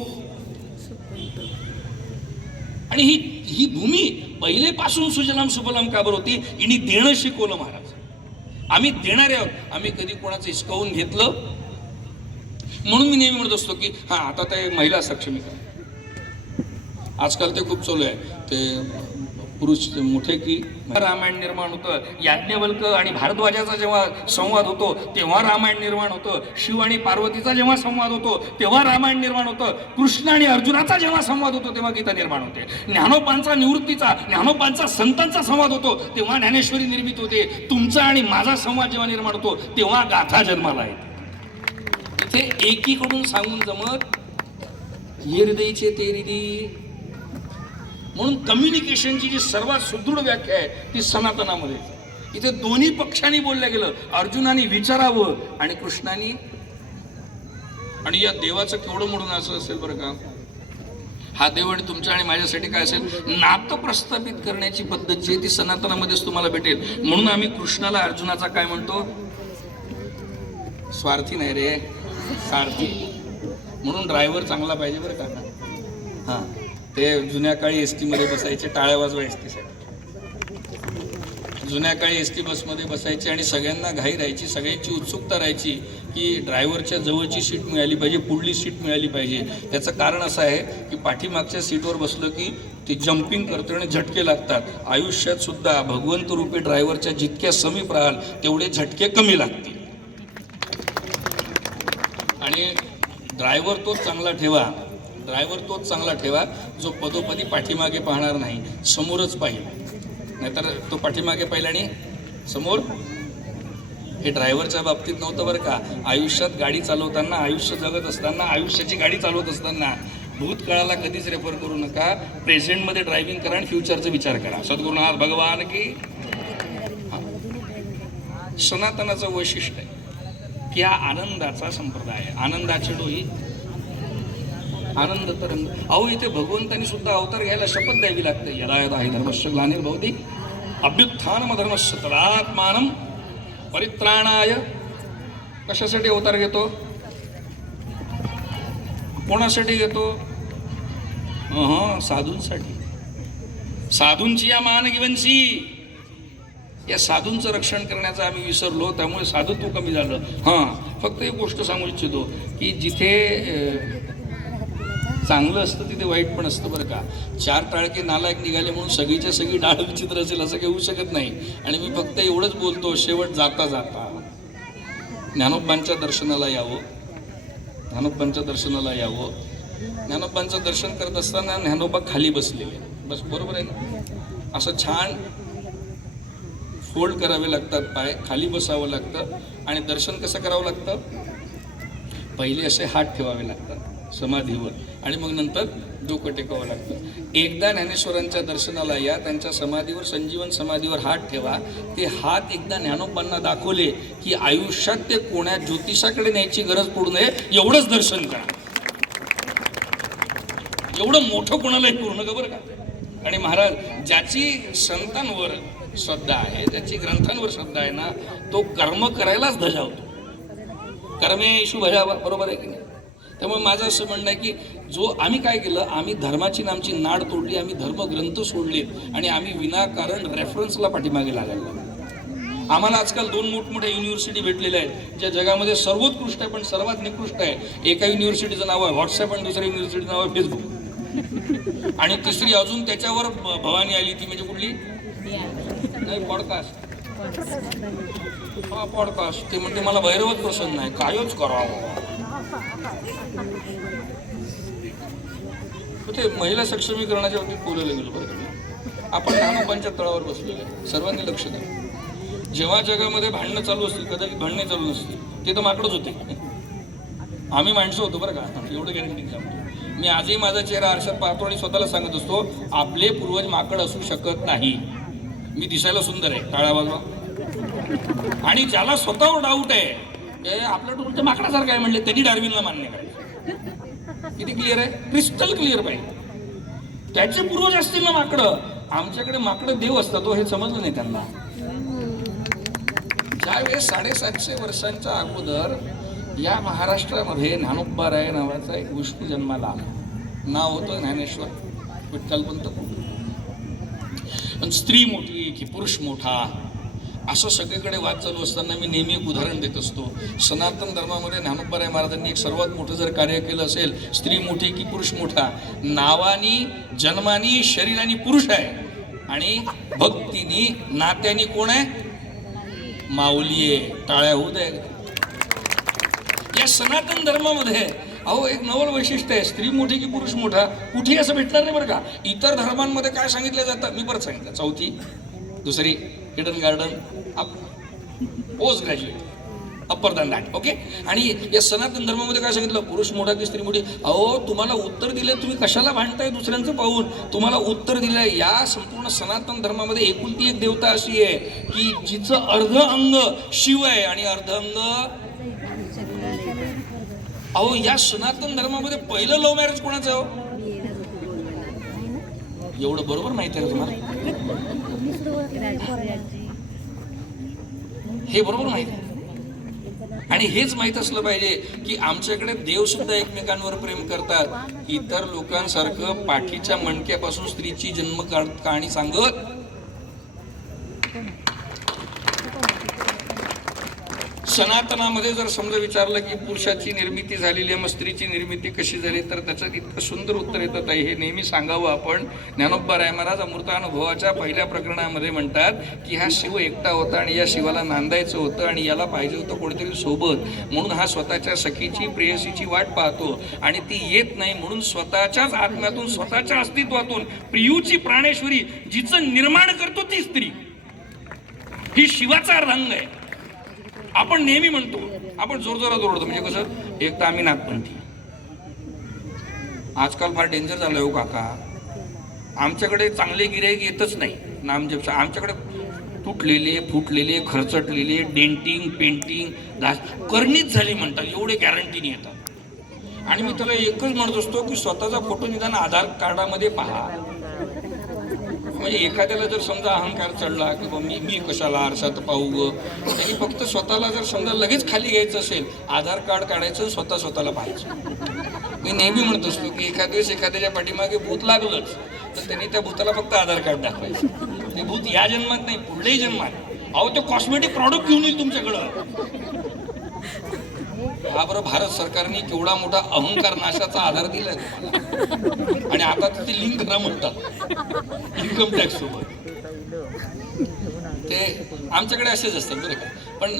आणि ही भूमी पहिलेपासून सुजलाम सुफलाम का बरं होती? हिने देणं शिकवलं महाराज. आम्ही देणारे आहोत. आम्ही कधी कोणाचं हिसकावून घेतलं? म्हणून मी नेहमी म्हणत असतो की आता ते महिला सक्षमीकरण आजकाल ते खूप चालू आहे. ते पुरुष मोठे की रामायण निर्माण होतं. याज्ञवल्क आणि भारद्वाजाचा जेव्हा संवाद होतो तेव्हा रामायण निर्माण होतं. शिव आणि पार्वतीचा जेव्हा संवाद होतो तेव्हा रामायण निर्माण होतं. कृष्ण आणि अर्जुनाचा जेव्हा संवाद होतो तेव्हा गीता निर्माण होते. ज्ञानोबांचा निवृत्तीचा, ज्ञानोबांचा संतांचा संवाद होतो तेव्हा ज्ञानेश्वरी निर्मित होते. तुमचा आणि माझा संवाद जेव्हा निर्माण होतो तेव्हा गाथा जन्माला येते. इथे एकीकडून सांगून जमत ये हृदयचे ते हृदय. म्हणून कम्युनिकेशनची जी सर्वात सुदृढ व्याख्या आहे ती सनातनामध्ये. इथे दोन्ही पक्षांनी बोलल्या गेलं. अर्जुनाने विचारावं आणि कृष्णाने. आणि या देवाचं केवढं म्हणून असं असेल बरं का, हा देव आणि तुमच्या आणि माझ्यासाठी काय असेल, नातं प्रस्थापित करण्याची पद्धत जी आहे ती सनातनामध्येच तुम्हाला भेटेल. म्हणून आम्ही कृष्णाला अर्जुनाचा काय म्हणतो, स्वार्थी नाही रे, सारथी. म्हणून ड्रायव्हर चांगला पाहिजे बरं का. हां, ते जुन्या काळी एसटी मध्ये बसायचे, टाळ्या वाजवा एसटीसाठी. जुन्या काळी एसटी बसमध्ये बसायचे आणि सगळ्यांना घाई राहायची, सगळ्यांची उत्सुकता राहायची की ड्रायव्हरच्या जवळची सीट मिळाली पाहिजे, पुढली सीट मिळाली पाहिजे. त्याचं कारण असं आहे की पाठीमागच्या सीटवर बसलं की ते जम्पिंग करतं आणि झटके लागतात. आयुष्यात सुद्धा भगवंत रूपी ड्रायव्हरच्या जितक्या समीप राहाल तेवढे झटके कमी लागतील. आणि ड्रायव्हर तोच चांगला ठेवा, ड्रायव्हर तोच चांगला ठेवा जो पदोपदी पाठीमागे पाहणार नाही, समोरच पाहिजे. नाहीतर तो पाठीमागे पाहिला आणि समोर. हे ड्रायव्हरच्या बाबतीत नव्हतं बरं का. आयुष्यात गाडी चालवताना, आयुष्य जगत असताना, आयुष्याची गाडी चालवत असताना भूतकाळाला कधीच रेफर करू नका. प्रेझेंटमध्ये ड्रायव्हिंग करा आणि फ्युचरचा विचार करा. सद्गुरुनाथ भगवान की. सनातनाचं वैशिष्ट्य आहे की हा आनंदाचा संप्रदाय आहे. आनंदाची डोही, आनंद तरंग. अहो इथे भगवंतांनी सुद्धा अवतार घ्यायला शपथ द्यावी लागते. यदा यदा हि धर्मस्य ग्लानिर्भवति अभ्युत्थानमधर्मस्य तदात्मानं परित्राणाय. कशासाठी अवतार घेतो, कोणासाठी घेतो, साधूंसाठी. साधूंची या मानगिवंशी, या साधूंचं रक्षण करण्याचं आम्ही विसरलो, त्यामुळे साधुत्व कमी झालं. फक्त एक गोष्ट सांगू इच्छितो की जिथे चांगलं असतं तिथे वाईट पण असतं बरं का. 4 टाळके नालायक निघाले म्हणून सगळीच्या सगळी डाळ विचित्र असेल असं काही होऊ शकत नाही. आणि मी फक्त एवढंच बोलतो, शेवट जाता जाता ज्ञानोबांच्या दर्शनाला यावं, ज्ञानोबांच्या दर्शनाला यावं. ज्ञानोबांचं दर्शन करत असताना ज्ञानोबा खाली बसलेले, बस बरोबर आहे ना. असं छान फोल्ड करावे लागतात पाय, खाली बसावं लागतं. आणि दर्शन कसं करावं लागतं, पहिले असे हात ठेवावे लागतात समाधीवर आणि मग नंतर डोकं टेकावं लागतं. एकदा ज्ञानेश्वरांच्या दर्शनाला या, त्यांच्या समाधीवर, संजीवन समाधीवर हात ठेवा. ते हात एकदा ज्ञानोबांना दाखवले की आयुष्यात ते कोण्या ज्योतिषाकडे न्यायची गरज पडू नये एवढंच दर्शन करा. एवढं मोठं कोणालाही करू नका बरं का. आणि महाराज, ज्याची संतांवर श्रद्धा आहे, ज्याची ग्रंथांवर श्रद्धा आहे ना, तो कर्म करायलाच धजावतो. कर्मेषु भजावा, बरोबर आहे की नाही. त्यामुळे माझं असं म्हणणं आहे की जो आम्ही काय केलं, आम्ही धर्माची नामची नाड तोडली, आम्ही धर्मग्रंथ सोडले आणि आम्ही विनाकारण रेफरन्सला पाठीमागे लागायला. आम्हाला आजकाल 2 मोठमोठ्या युनिव्हर्सिटी भेटलेल्या आहेत ज्या जगामध्ये सर्वोत्कृष्ट आहे पण सर्वात निकृष्ट आहे. एका युनिव्हर्सिटीचं नाव आहे व्हॉट्सअप आणि दुसऱ्या युनिव्हर्सिटीचं नाव आहे फेसबुक. आणि तिसरी अजून त्याच्यावर भवानी आली, ती म्हणजे कुठली, नाही पॉडकास्ट. पॉडकास्ट. ते म्हणते मला भैरवच प्रसन्न आहे, कायच करावं. ते महिला सक्षमीकरणाच्या बाबतीत बोलायला गेलो बरं. आपण ज्ञानोबांच्या तळावर बसलेलो आहे, सर्वांनी लक्ष द्या. जेव्हा जगामध्ये भांडणं चालू असतील, कदाचित भांडणे चालू नसतील, ते तर माकडच होते. आम्ही माणसं होतो बरं का, एवढं गॅरंटी सांगतो मी. आजही माझा चेहरा आरशात पाहतो आणि स्वतःला सांगत असतो, आपले पूर्वज माकड असू शकत नाही. मी दिसायला सुंदर आहे, टाळा वाजवा. आणि ज्याला स्वतःवर डाऊट आहे, आपलं तुमचं माकडासारखं आहे म्हणले, त्यांनी डार्विनला मान्य करायचं. किती क्लिअर आहे, क्रिस्टल क्लिअर पाहिजे. त्याचे पूर्वज असतील ना माकडं, आमच्याकडे माकडं देव असतात, हे समजलं नाही त्यांना. ज्यावेळेस 750 वर्षांच्या अगोदर या महाराष्ट्रामध्ये ज्ञानोबाराय नावाचा एक विष्णू जन्माला आला. नाव होतं ज्ञानेश्वर विठ्ठलपंत. स्त्री मोठी की पुरुष मोठा, असं सगळीकडे वाद चालू असताना मी नेहमी एक उदाहरण देत असतो. सनातन धर्मामध्ये ज्ञानोबाराय महाराजांनी एक सर्वात मोठं जर कार्य केलं असेल, स्त्री मोठी की पुरुष मोठा, नावानी, जन्मानी, शरीरानी पुरुष आहे आणि भक्तीनी, नात्यानी कोण आहे, माऊली आहे. टाळ्या होऊ दे. या सनातन धर्मामध्ये अहो एक नवल वैशिष्ट्य आहे, स्त्री मोठी की पुरुष मोठा कुठेही असं भेटणार नाही बरं का. इतर धर्मांमध्ये काय सांगितलं जातं, मी परत सांगितलं, चौथी, दुसरी, hidden garden, post graduate, upper than that. Okay. आणि या सनातन धर्मामध्ये काय सांगितलं, पुरुष मोठा की स्त्री मोठी. अहो तुम्हाला उत्तर दिलंय, तुम्ही कशाला भांडताय दुसऱ्यांचं पाहून. तुम्हाला उत्तर दिलंय. या संपूर्ण सनातन धर्मामध्ये एकुलती एक देवता अशी आहे की जिचं अर्ध अंग शिव आहे आणि अर्ध अंग. अहो या सनातन धर्मामध्ये पहिलं लव्ह मॅरेज कोणाचं हो? एवढं बरोबर माहिती आहे तुम्हाला, हे बरोबर माहिती आहे. आणि हेच माहीत असलं पाहिजे की आमच्याकडे देव सुद्धा एकमेकांवर प्रेम करतात. इतर लोकांसारखं पाठीच्या मणक्यापासून स्त्रीची जन्म कहाणी सांगत सनातनामध्ये जर समजा विचारलं की पुरुषाची निर्मिती झालेली आहे मग स्त्रीची निर्मिती कशी झाली, तर त्याचं इतकं सुंदर उत्तर येतात आहे. हे नेहमी सांगावं आपण. ज्ञानोबा राय महाराज अमृतानुभवाच्या पहिल्या प्रकरणामध्ये म्हणतात की हा शिव एकटा होता आणि या शिवाला नांदायचं होतं आणि याला पाहिजे होतं कोणीतरी सोबत, म्हणून हा स्वतःच्या सखीची प्रेयसीची वाट पाहतो आणि ती येत नाही, म्हणून स्वतःच्याच आत्म्यातून स्वतःच्या अस्तित्वातून प्रियूची प्राणेश्वरी जिचं निर्माण करतो ती स्त्री, ही शिवाचा रंग आहे. आपण नेहमी म्हणतो, आपण जोरजोरात ओरडतो, म्हणजे कसं, एक तर आम्ही नागपंथी. आजकाल फार डेंजर झालं हो काका. आमच्याकडे चांगले गिऱ्हाईक येतच नाही नामजप. आमच्याकडे तुटलेले फुटलेले खरचटलेले डेंटिंग पेंटिंग करणीच झाली म्हणतात, एवढे गॅरंटीने येतात. आणि मी त्याला एकच म्हणत असतो की स्वतःचा फोटो निदान आधार कार्डामध्ये पहा. म्हणजे एखाद्याला जर समजा अहंकार चढला की मी कशाला आरशात पाहू ग, त्यांनी फक्त स्वतःला जर समजा लगेच खाली घ्यायचं असेल, आधार कार्ड काढायचं, स्वतःला पाहायचं. मी नेहमी म्हणत असतो की एखाद्या वेळेस एखाद्याच्या पाठीमागे भूत लागलंच तर त्यांनी त्या भूताला फक्त आधार कार्ड दाखवायचं. ते भूत या जन्मात नाही, पुढल्याही जन्मात. अहो ते कॉस्मेटिक प्रॉडक्ट घेऊन येईल तुमच्याकडं. हा बरं, भारत सरकारने केवढा मोठा अहंकार नाशाचा आधार दिलाय तुम्हाला. आणि आता ती लिंक करा म्हणतात इन्कम टॅक्स सोबत. ते आमच्याकडे असेच असतात बरं का. पण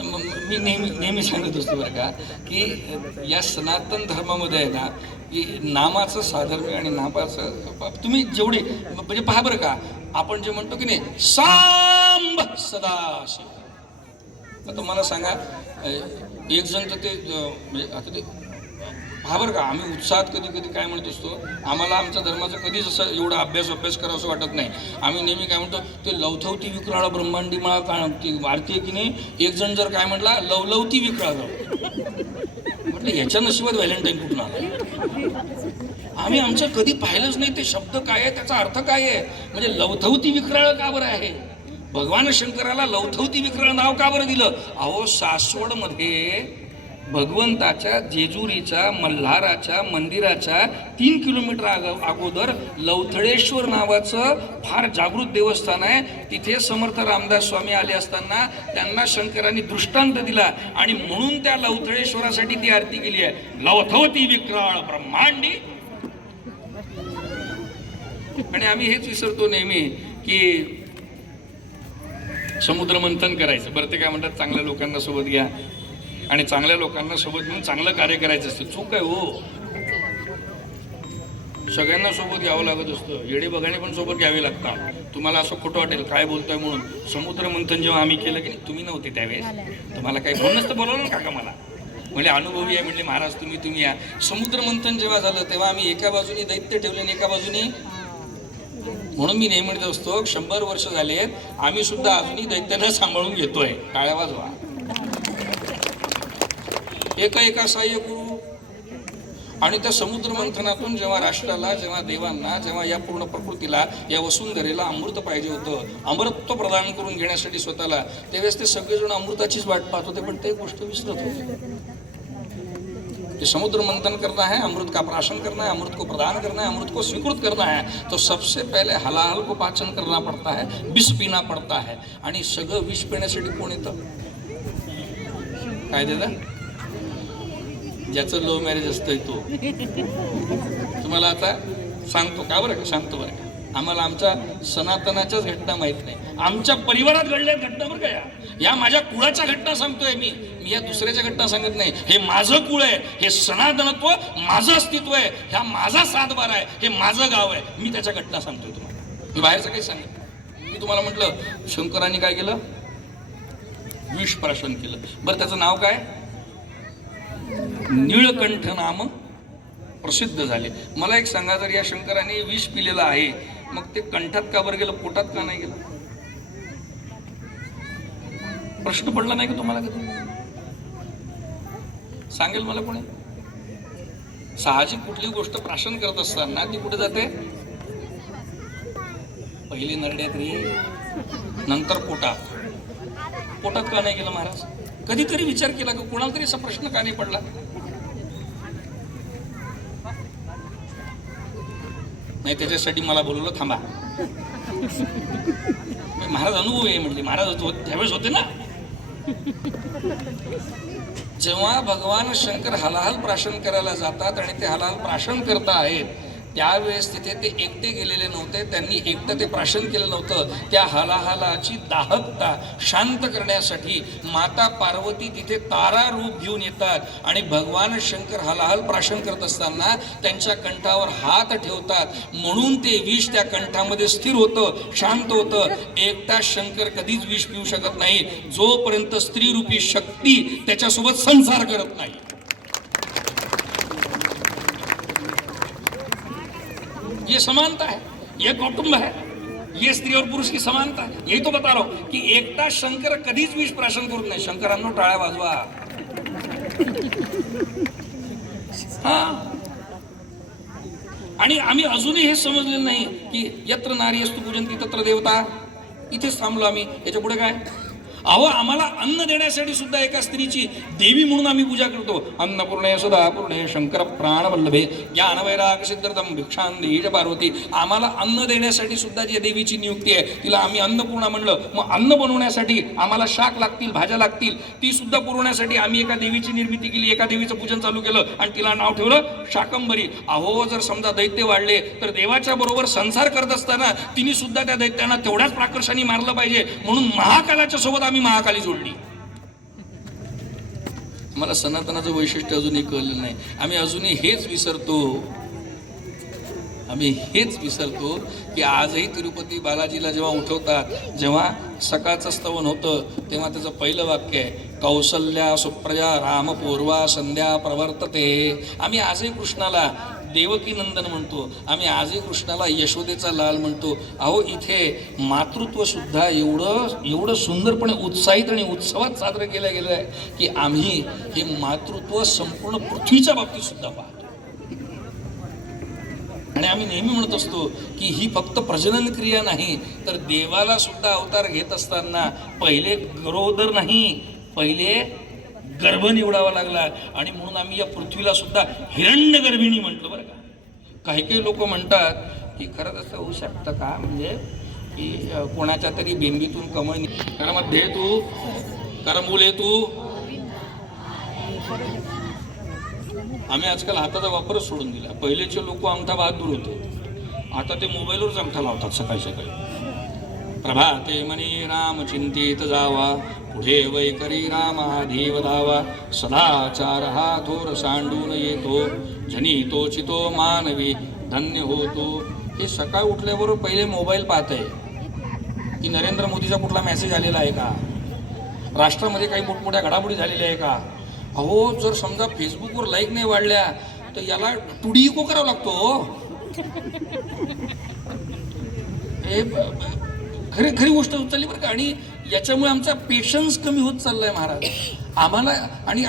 मी नेहमी सांगत असतो बरं का की या सनातन धर्मामध्ये आहे ना, की नामाचं साधर्म्य आणि नामाचं तुम्ही जेवढे म्हणजे पहा बरं का, आपण जे म्हणतो की नाही सांब सदाशिव. आता मला सांगा, एक जण तर ते म्हणजे आता ते हा बरं का, आम्ही उत्साहात कधी काय म्हणत असतो, आम्हाला आमच्या धर्माचं कधीच असं एवढा अभ्यास करावं असं वाटत नाही. आम्ही नेहमी काय म्हणतो, ते लवथवती विक्राळ ब्रह्मांडी माळा का ती वाढते की नाही. एक जण जर काय म्हटला लवलवती विक्राळ म्हटलं, याच्या नशिबात व्हॅलेंटाईन कुठून आला. आम्ही आमचं कधी पाहिलंच नाही ते शब्द काय आहे, त्याचा अर्थ काय आहे. म्हणजे लवथवती विक्राळ का बरं आहे, भगवान शंकराला लवथवती विक्राळ नाव का बरं दिलं. अहो सासवडमध्ये भगवंताच्या जेजुरीच्या मल्हाराच्या मंदिराच्या 3 किलोमीटर अगोदर लवथळेश्वर नावाचं फार जागृत देवस्थान आहे. तिथे समर्थ रामदास स्वामी आले असताना त्यांना शंकरांनी दृष्टांत दिला आणि म्हणून त्या लवथळेश्वरासाठी ती आरती केली आहे, लवथवती विक्राळ ब्रह्मांडी. आणि आम्ही हेच विसरतो नेहमी की समुद्र मंथन करायचं. बरं, ते काय म्हणतात, चांगल्या लोकांना सोबत घ्या आणि चांगल्या लोकांना सोबत घेऊन चांगलं कार्य करायचं असतं. चूक आहे हो, सगळ्यांना सोबत घ्यावं लागत असतं. येडे बघाणे पण सोबत घ्यावे लागतात. तुम्हाला असं खोटं वाटेल काय बोलतोय म्हणून. समुद्र मंथन जेव्हा आम्ही केलं की तुम्ही नव्हते त्यावेळेस, तुम्हाला काही म्हणूनच तर बोलवलं ना काका मला. म्हणजे अनुभवी आहे म्हणले, महाराज तुम्ही या. समुद्र मंथन जेव्हा झालं तेव्हा आम्ही एका बाजूनी दैत्य ठेवले आणि एका बाजूनी, म्हणून मी नेहमी म्हणत असतो 100 वर्ष झालेत आम्ही सुद्धा अजूनही दैत्यांना सांभाळून घेतोय. टाळ्या वाजवा. एका सहाय्य करू. आणि त्या समुद्र मंथनातून जेव्हा राष्ट्राला, जेव्हा देवांना, जेव्हा या पूर्ण प्रकृतीला, या वसुंधरेला अमृत पाहिजे होतं, अमृतत्व प्रदान करून घेण्यासाठी स्वतःला, त्यावेळेस ते सगळेजण अमृताचीच वाट पाहत होते, पण ते गोष्ट विसरत होते. ये समुद्र मंथन करना है, अमृत का प्राशन करना है, अमृत को प्रदान करना है, अमृत को स्वीकृत करना है, तो सबसे पहले हलाहल को पाचन करना पड़ता है, विष पीना पड़ता है. आणि सगळं विष पिण्यासाठी कोण येतं, काय देतं, ज्याचं लव्ह मॅरेज असतंय तो. तुम्हाला आता सांगतो का बरं का, सांगतो बरं का. आम्हाला आमच्या सनातनाच्याच घटना माहित नाही, आमच्या परिवारात घडल्या घटना बरं का. या माझ्या कुळाच्या घटना सांगतोय मी या दुसऱ्याच्या घटना सांगत नाही. हे माझं कुळ आहे, हे सनातनत्व माझं अस्तित्व आहे, ह्या माझा सातबार आहे, हे माझं गाव आहे. मी त्याच्या घटना सांगतोय तुम्हाला, मी बाहेरचं काही सांगत. मी तुम्हाला म्हटलं शंकरांनी काय केलं, विष प्राशन केलं. बरं त्याचं नाव काय, निळकंठ नाम प्रसिद्ध झाले. मला एक सांगा, जर या शंकराने विष पिलेलं आहे, मग ते कंठात का बरं गेलं, पोटात का नाही गेलं? प्रश्न पडला नाही का तुम्हाला कधी? सांगेल मला कोणी? साहजिक कुठली गोष्ट प्राशन करत असताना ती कुठे जाते? पहिली नरड्यात रे, नंतर पोटात. पोटात का नाही गेलं महाराज? कधीतरी विचार केला का? कोणाला तरी असा प्रश्न का नाही पडला? नाही, त्याच्यासाठी मला बोलवलं, थांबा. महाराज अनुभव आहे म्हणजे, महाराज त्यावेळेस होते ना, जेव्हा भगवान शंकर हलाहल प्राशन करायला जातात आणि ते हलाहल प्राशन करता आहेत, त्यावेळेस तिथे ते एकटे गेलेले नव्हते. त्यांनी एकटं ते प्राशन केलं नव्हतं. त्या हलाहलाची दाहकता शांत करण्यासाठी माता पार्वती तिथे तारा रूप घेऊन येतात आणि भगवान शंकर हलाहल प्राशन करत असताना त्यांच्या कंठावर हात ठेवतात. म्हणून ते विष त्या कंठामध्ये स्थिर होतं, शांत होतं. एकटा शंकर कधीच विष पिऊ शकत नाही जोपर्यंत स्त्री रूपी शक्ती त्याच्यासोबत संसार करत नाही. ये समानता है, ये कौटुंब है, ये स्त्री और पुरुष की समानता है. यही तो बता रहा हूं की एकटा शंकर कधीच विष प्राशन करत नाही. शंकरांनो टाळ्या वाजवा. हा, आणि आम्ही अजूनही हे समजलेलं नाही की यत्र नारी असतो पूजंती तत्र देवता. इथेच थांबलो आम्ही. याच्या पुढे काय? अहो, आम्हाला अन्न देण्यासाठी सुद्धा एका स्त्रीची देवी म्हणून आम्ही पूजा करतो. अन्नपूर्णे सदापूर्णे शंकर प्राणवल्लभे ज्ञानवैराग सिद्धार्थम भिक्षांदेहि पार्वती. आम्हाला अन्न देण्यासाठी सुद्धा जी देवीची नियुक्ती आहे, तिला आम्ही अन्नपूर्णा म्हणलं. मग अन्न बनवण्यासाठी आम्हाला शाक लागतील, भाज्या लागतील, ती सुद्धा पुरवण्यासाठी आम्ही एका देवीची निर्मिती केली, एका देवीचं पूजन चालू केलं आणि तिला नाव ठेवलं शाकंभरी. अहो, जर समजा दैत्य वाढले तर देवाच्या बरोबर संसार करत असताना तिने सुद्धा त्या दैत्यांना तेवढ्याच प्राकर्षाने मारलं पाहिजे, म्हणून महाकालाच्या सोबत आम्ही महाकाली जोडली. मला सनातनाचं वैशिष्ट्य अजूनही कळलं नाही. आम्ही अजूनही हेच विसरतो की आजही तिरुपती बालाजीला जेव्हा उठवतात, जेव्हा सकाळचं स्तवन होतं, तेव्हा त्याचं पहिलं वाक्य आहे कौसल्या सुप्रजा रामपूर्वा संध्या प्रवर्तते. आम्ही आजही कृष्णाला देवकी नंदन म्हणतो, आम्ही आजही कृष्णाला यशोदेचा लाल म्हणतो. अहो, इथे मातृत्व सुद्धा एवढं सुंदरपणे उत्साहित आणि उत्सवात साजरं केलं गेलं आहे की आम्ही हे मातृत्व संपूर्ण पृथ्वीच्या बाबतीत सुद्धा पाहतो. आणि आम्ही नेहमी म्हणत असतो की ही फक्त प्रजनन क्रिया नाही, तर देवाला सुद्धा अवतार घेत असताना पहिले गरोदर नाही, पहिले गर्भ निवडावा लागला. आणि म्हणून आम्ही या पृथ्वीला सुद्धा हिरण्यगर्भिणी म्हटलं. बरं का, काही लोक म्हणतात की खरंच असं होऊ शकतं का, म्हणजे की कोणाच्या तरी बेंबीतून कमळ मध्ये तू करमुले तू. आम्ही आजकाल हाताचा वापरच सोडून दिला. पहिलेचे लोक अंगठा बहादूर होते, आता ते मोबाईलवरच अंगठा लावतात सकाळी सकाळी. प्रभाते मनी राम चिंतित जावा, पुढे वैकरी रामाधीव धावा. सदाचार हा थोर सांडून येतो, जनी तो चितो मानवी धन्य होतो. हे सकाळ उठल्याबरोबर पहिले मोबाईल पाहत आहे की नरेंद्र मोदीचा कुठला मेसेज आलेला आहे का, राष्ट्रामध्ये काही मोठमोठ्या घडामोडी झालेल्या आहे का. अहो, जर समजा फेसबुकवर लाईक नाही वाढल्या तर याला टुडी इको करावा लागतो. हे खरी गोष्ट होत चालली बरं का. आणि याच्यामुळे आमचा पेशन्स कमी होत चाललाय महाराज आम्हाला. आणि